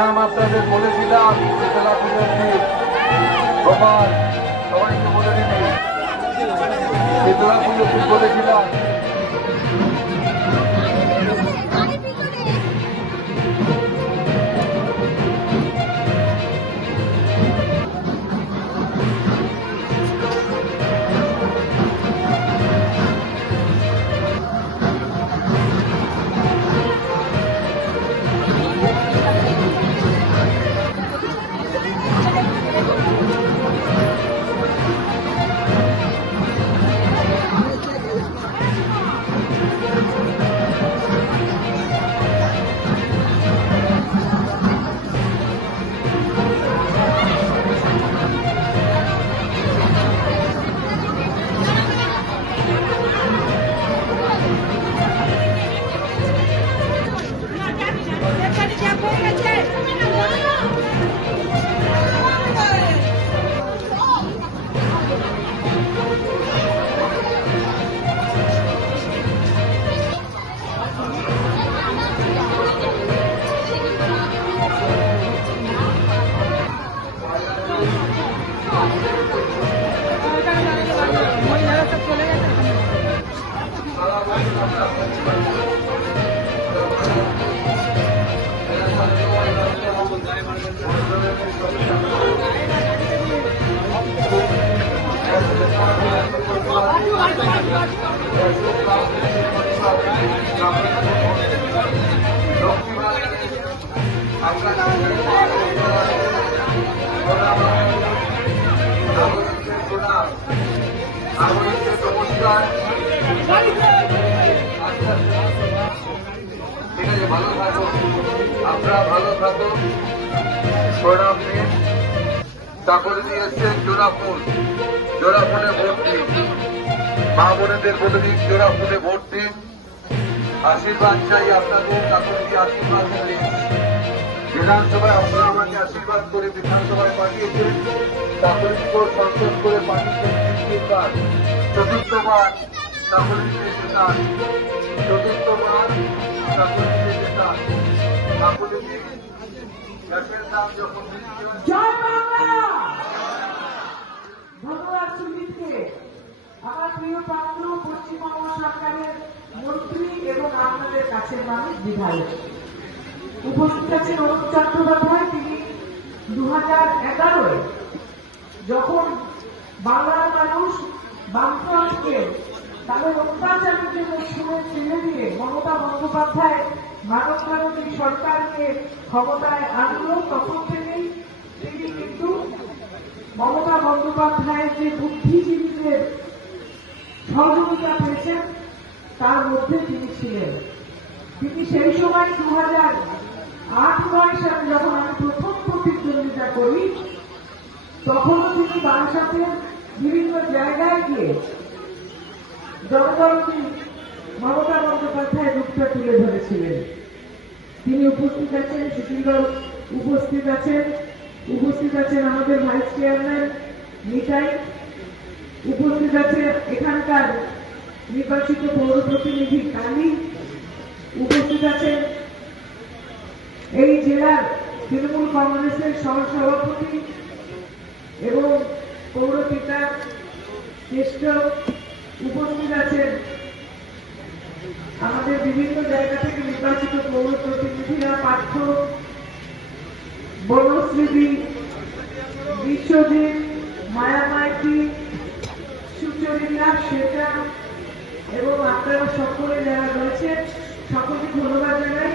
প্রণাম আপনাদের বলেছিলাম শীতলা পুজোর গোপাল সবাইকে বলে দিবি শীতলা পুজো বলেছিলাম। নাগরিকদের প্রণাম ভালো থাকো আপনারা ভালো থাকো। নিন চাকরি দিয়ে এসছেন জোড়া ফুলে ভোট দিন। মা বোনেদের বলে দিন জোড়া ফুলে ভোট দিন। আশীর্বাদ চাই আপনাদের, চাকরি দিয়ে আশীর্বাদ দিন বিধানসভায় আপনারা আমাকে আশীর্বাদ করে বিধানসভায় পাঠিয়েছেন। চাকরিকেও সন্তোষ করে পাঠিয়েছেন তৃতীয়বার চতুর্থবার পশ্চিমবঙ্গ সরকারের মন্ত্রী এবং আপনাদের কাছের মানুষ বিধায়ক। উপস্থিত আছেন অনুপ চট্টোপাধ্যায়, তিনি দু এগারোয় যখন বাংলার মানুষ বামফ্রন্টকে তাদের অত্যাচারের জন্য শুনে ছেড়ে দিয়ে মমতা বন্দ্যোপাধ্যায় মানব ভারতী সরকারকে ক্ষমতায় আনলো, তখন থেকেই তিনি কিন্তু মমতা বন্দ্যোপাধ্যায়ের যে বুদ্ধিজীবীদের সহযোগিতা পেয়েছেন, তার মধ্যে তিনি ছিলেন। তিনি সেই সময় দু হাজার আট, নয় সালে যখন আমি প্রথম প্রতিদ্বন্দ্বিতা করি, তখনও তিনি বারাসাতের বিভিন্ন জায়গায় গিয়ে জনগণকে মমতা বন্দ্যোপাধ্যায় রূপটা তুলে ধরেছিলেন। তিনি উপস্থিত আছেন, সুশীলদল উপস্থিত আছেন উপস্থিত আছেন আমাদের ভাইস চেয়ারম্যান নিতাই, উপস্থিত আছে এখানকার নির্বাচিত পৌর প্রতিনিধি কালী, উপস্থিত আছেন এই জেলার তৃণমূল কংগ্রেসের সহসভাপতি এবং পৌর পিতা জ্যেষ্ঠ উপস্থিত আছেন আমাদের বিভিন্ন জায়গা থেকে নির্বাচিত পৌর প্রতিনিধিরা, পার্থ, বনশ্রীদি, বিশ্বজিৎ, মায়া মাইতি, সুচরিতা শ্বেতা এবং আপনারা সকলে যারা রয়েছেন, সকলকে ধন্যবাদ জানাই।